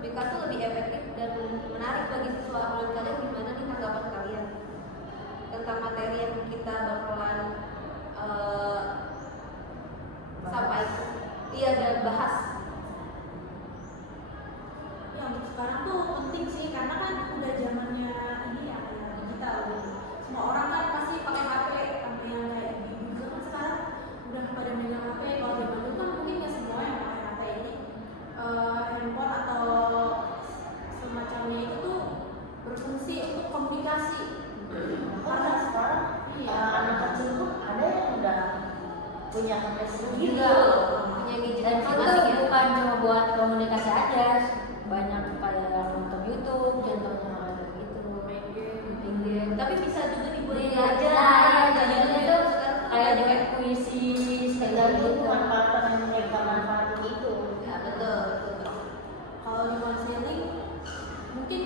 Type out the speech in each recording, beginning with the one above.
BK tuh lebih efektif dan menarik bagi siswa. Menurut kalian gimana nih tanggapan kalian tentang materi yang kita bakalan sampai dan bahas? Ya untuk sekarang tuh penting sih karena kan udah zamannya ini ya digital gitu. Semua orang kan pasti pakai HP, sampai yang kayak ibu juga kan sekarang udah pada megang HP. Kalau zaman dulu kan mungkin nggak semua yang pakai HP ini handphone atau semacamnya itu tuh berfungsi untuk komunikasi. Karena sekarang anak kecil tuh ada yang udah punya HP sendiri juga punya gadget dan itu masing-masing ya. bukan cuma buat komunikasi aja, banyak kayak nonton YouTube contohnya kayak gitu, main game. Tapi bisa juga dibuat belajar. Belajarnya itu kayak kayak puisi dan kayak itu gitu. manfaatan yang mereka manfaatin itu. Ya betul. Kalau di konseling mungkin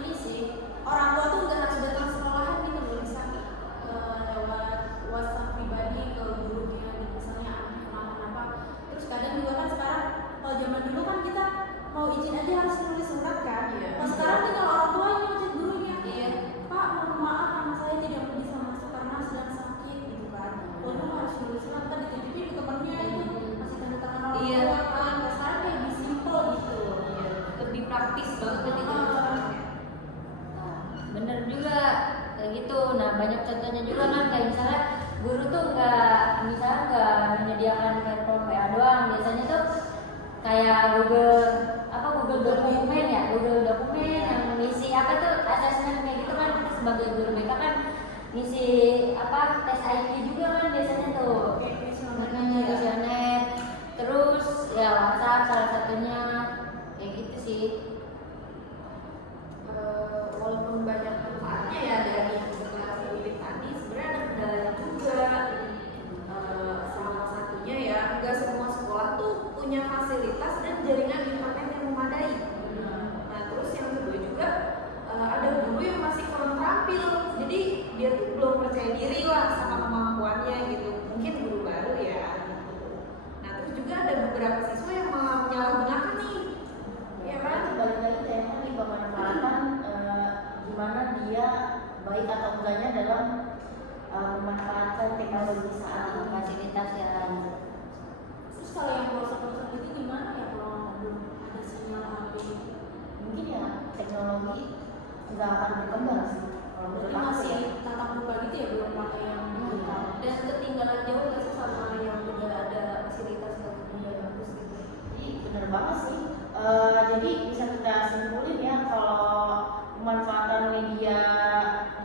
ini sih orang tua tuh nggak harus datang sekolahan gitu loh, bisa lewat WhatsApp pribadi ke gurunya gitu, misalnya anaknya kenapa-kenapa. Terus kadang juga kan sekarang kalau zaman dulu kan kita mau izin aja harus nulis surat kan. Iya. Kalau sekarang tinggal orang tua yang ngechat gurunya. Iya. Pak, mohon maaf anak saya tidak bisa masuk karena sedang sakit gitu kan. Lalu harus nulis surat kan dititipin ke temannya itu masih tanda tangan orang Iya. tua kan. Nah, sekarang kayak lebih simple gitu. Iya. Lebih praktis banget nanti Nah, bener juga kayak gitu. Nah banyak contohnya juga kan kayak misalnya guru tuh nggak menyediakan kayak form WA doang, biasanya tuh kayak Google dokumen ya, Google dokumen yang ngisi apa tuh asesmen kayak gitu kan. Kita sebagai guru BK kan ngisi tes IQ juga kan biasanya tuh. Kuesioner, terus ya WhatsApp salah satunya kayak gitu sih. Walaupun banyak manfaatnya ya dari yang kita pilih tadi, sebenarnya ada kendalanya juga. Salah satunya ya, nggak semua sekolah tuh punya fasilitas dan jaringan internet yang memadai. Nah terus yang kedua juga ada guru yang masih kurang terampil, jadi dia tuh belum percaya diri lah sama kemampuannya gitu. Mungkin guru baru ya. Gitu. Nah terus juga ada beberapa siswa yang malah menyalahgunakan nih, ya kan? Balik lagi tadi pemanfaatan gimana dia baik atau enggaknya dalam memanfaatkan teknologi saat ini. Fasilitas ya. Terus kalau yang pelosok-pelosok itu gimana ya kalau belum ada sinyal HP? Mungkin ya teknologi nggak akan berkembang sih kalau menurut Berarti aku masih ya. tatap muka gitu ya, belum pakai yang digital. Dan ketinggalan jauh nggak sih sama yang udah ada fasilitas yang udah bagus gitu? Jadi bener banget sih. Jadi bisa kita simpulin ya kalau pemanfaatan media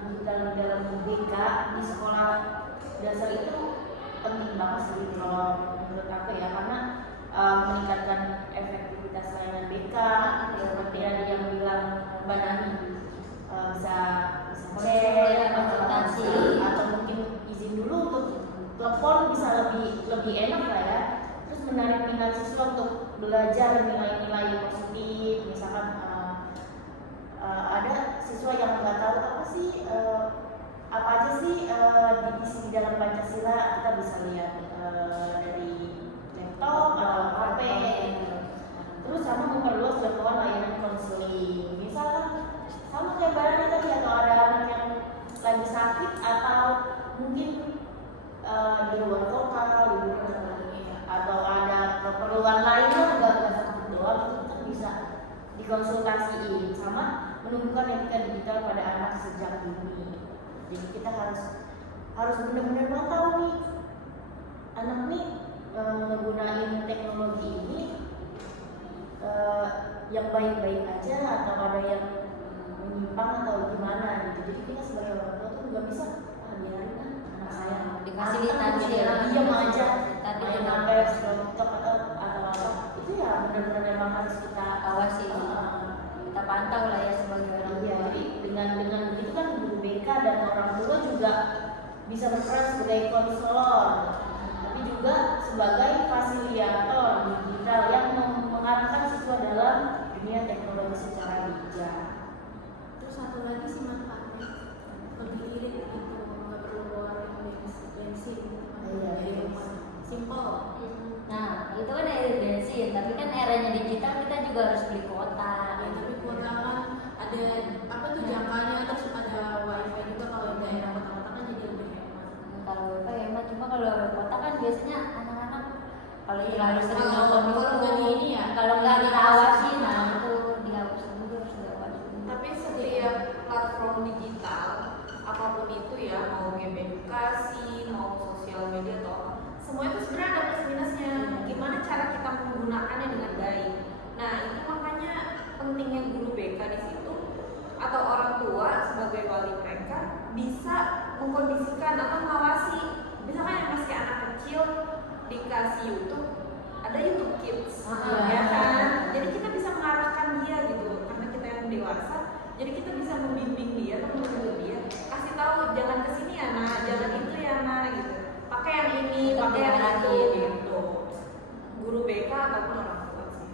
digital di dalam BK di sekolah dasar itu penting banget sih kalau menurut aku ya, karena meningkatkan efektivitas layanan BK seperti yang bilang Mbak Nani, bisa cek, konsultasi atau mungkin izin dulu untuk telepon bisa lebih enak lah ya. Terus menarik minat siswa untuk belajar nilai-nilai positif, misalkan ada siswa yang nggak tahu apa aja sih diisi di dalam Pancasila, kita bisa lihat dari laptop atau HP. Terus sama memperluas jangkauan layanan konseling, misalkan sama kayak barangnya tadi, atau ada anak yang lagi sakit atau mungkin di luar kota, atau ada keperluan lainnya nggak sakit doang, itu kita bisa dikonsultasiin sama menumbuhkan etika digital pada anak sejak dini. Jadi kita harus benar-benar mau tahu nih anak nih menggunakan teknologi ini yang baik-baik aja atau ada yang menyimpang atau gimana gitu. Jadi kita sebagai orang tua tuh nggak bisa biarin anak saya Difasilitasi ya. diam aja Tadi main HP, scroll TikTok atau apa. Itu ya benar-benar memang harus kita awasi, kita pantau lah ya sebagai orang Iya, tua. jadi dengan begitu kan guru BK dan orang tua juga bisa berperan sebagai konselor, tapi juga sebagai fasilitator digital yang mengarahkan siswa dalam dunia teknologi secara bijak. Terus satu lagi sih manfaatnya lebih irit gitu, nggak perlu keluarin bensin gitu kan, Iya, dari rumah, simple. Nah itu kan dari bensin bensin, tapi kan eranya digital kita juga harus beli kuota. Ya, tapi kuota kan ada apa tuh jangkanya, terus ada wifi juga kalau di daerah kota-kota kan jadi lebih hemat. Kalau wifi hemat, cuma kalau kuota kan biasanya anak-anak kalau Iya, nggak harus sering kalau- nonton kalau nggak di ini ya, kalau nggak nggak diawasi, diawasi. nah itu diawasi juga, harus diawasi. Tapi setiap platform digital apapun itu ya, mau game edukasi, mau sosial media atau apa, semua itu sebenarnya ada plus minusnya. Gimana cara kita menggunakannya dengan baik. Nah itu makanya pentingnya guru BK di situ atau orang tua sebagai wali mereka bisa mengkondisikan atau mengawasi. Misalkan yang masih anak kecil dikasih YouTube, ada YouTube Kids, ya kan? Jadi kita bisa mengarahkan dia gitu, karena kita yang dewasa. Jadi kita bisa membimbing dia atau menuntut dia, kasih tahu jangan kesini ya nak, jangan itu ya nak gitu. Pakai yang ini, Tetap pakai yang itu diarahin. gitu. Guru BK ataupun orang tua sih.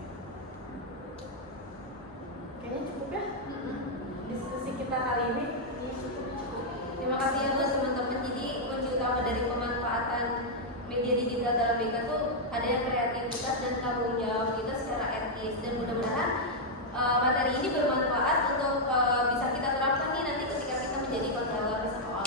Kayaknya cukup ya diskusi kita kali ini. Terima kasih ya buat teman-teman. Jadi kunci utama dari pemanfaatan media digital dalam BK tuh ada yang kreativitas dan tanggung jawab kita secara etis, dan mudah-mudahan materi ini bermanfaat untuk bisa kita terapkan nih nanti ketika kita menjadi konselor bersama